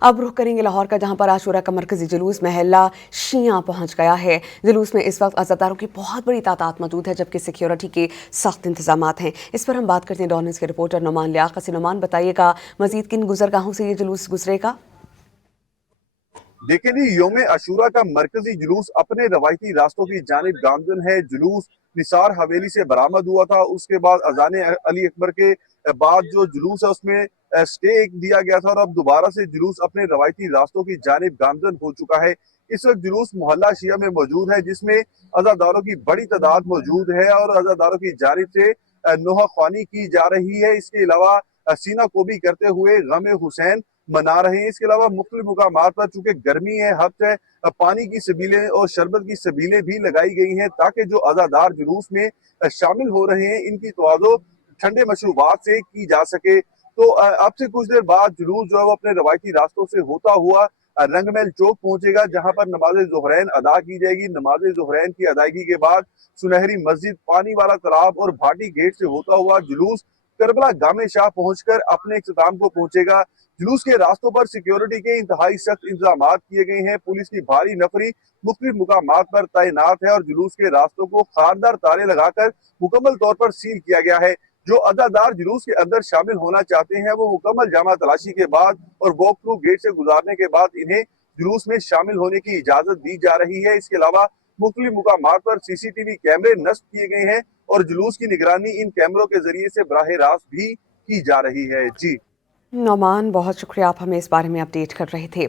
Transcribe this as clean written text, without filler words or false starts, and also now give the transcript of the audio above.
اب رخ کریں گے لاہور کا، جہاں پر عاشورہ کا مرکزی جلوس محلہ شیعہ پہنچ گیا ہے۔ جلوس میں اس وقت عزاداروں کی بہت بڑی تعداد موجود ہے، جبکہ سیکیورٹی کے سخت انتظامات ہیں۔ اس پر ہم بات کرتے ہیں ڈان نیوز کے رپورٹر نعمان لیاقت سے۔ نعمان، بتائیے گا مزید کن گزرگاہوں سے یہ جلوس گزرے گا؟ دیکھیں جی، یوم عاشورہ کا مرکزی جلوس اپنے روایتی راستوں کی جانب گامزن ہے۔ جلوس نثار حویلی سے برآمد ہوا تھا، اس کے بعد اذان علی اکبر کے بعد جو جلوس ہے اس میں سٹے دیا گیا تھا، اور اب دوبارہ سے جلوس اپنے روایتی راستوں کی جانب گامزن ہو چکا ہے۔ اس وقت جلوس محلہ شیعہ میں موجود ہے، جس میں عزاداروں کی بڑی تعداد موجود ہے اور عزاداروں کی جانب سے نوحہ خوانی کی جا رہی ہے۔ اس کے علاوہ سینہ کوبی کرتے ہوئے غم حسین منا رہے ہیں۔ اس کے علاوہ مختلف مقامات پر چونکہ گرمی ہے، حبس ہے، پانی کی سبیلیں اور شربت کی سبیلیں بھی لگائی گئی ہیں، تاکہ جو عزادار جلوس میں شامل ہو رہے ہیں ان کی توازو ٹھنڈے مشروبات سے کی جا سکے۔ تو اب سے کچھ دیر بعد جلوس جو ہے وہ اپنے روایتی راستوں سے ہوتا ہوا رنگ محل چوک پہنچے گا، جہاں پر نماز ظہرین ادا کی جائے گی۔ نماز ظہرین کی ادائیگی کے بعد سنہری مسجد، پانی والا تالاب اور بھاٹی گیٹ سے ہوتا ہوا جلوس کربلا گام شاہ پہنچ کر اپنے اختتام کو پہنچے گا۔ جلوس کے راستوں پر سیکیورٹی کے انتہائی سخت انتظامات کیے گئے ہیں۔ پولیس کی بھاری نفری مختلف مقامات پر تعینات ہے اور جلوس کے راستوں کو خاردار تالے لگا کر مکمل طور پر سیل کیا گیا ہے۔ جو عزادار جلوس کے اندر شامل ہونا چاہتے ہیں وہ مکمل جامع تلاشی کے بعد اور واک تھرو گیٹ سے گزارنے کے بعد انہیں جلوس میں شامل ہونے کی اجازت دی جا رہی ہے۔ اس کے علاوہ مختلف مقامات پر سی سی ٹی وی کیمرے نصب کیے گئے ہیں اور جلوس کی نگرانی ان کیمروں کے ذریعے سے براہ راست بھی کی جا رہی ہے۔ جی نعمان، بہت شکریہ، آپ ہمیں اس بارے میں اپڈیٹ کر رہے تھے۔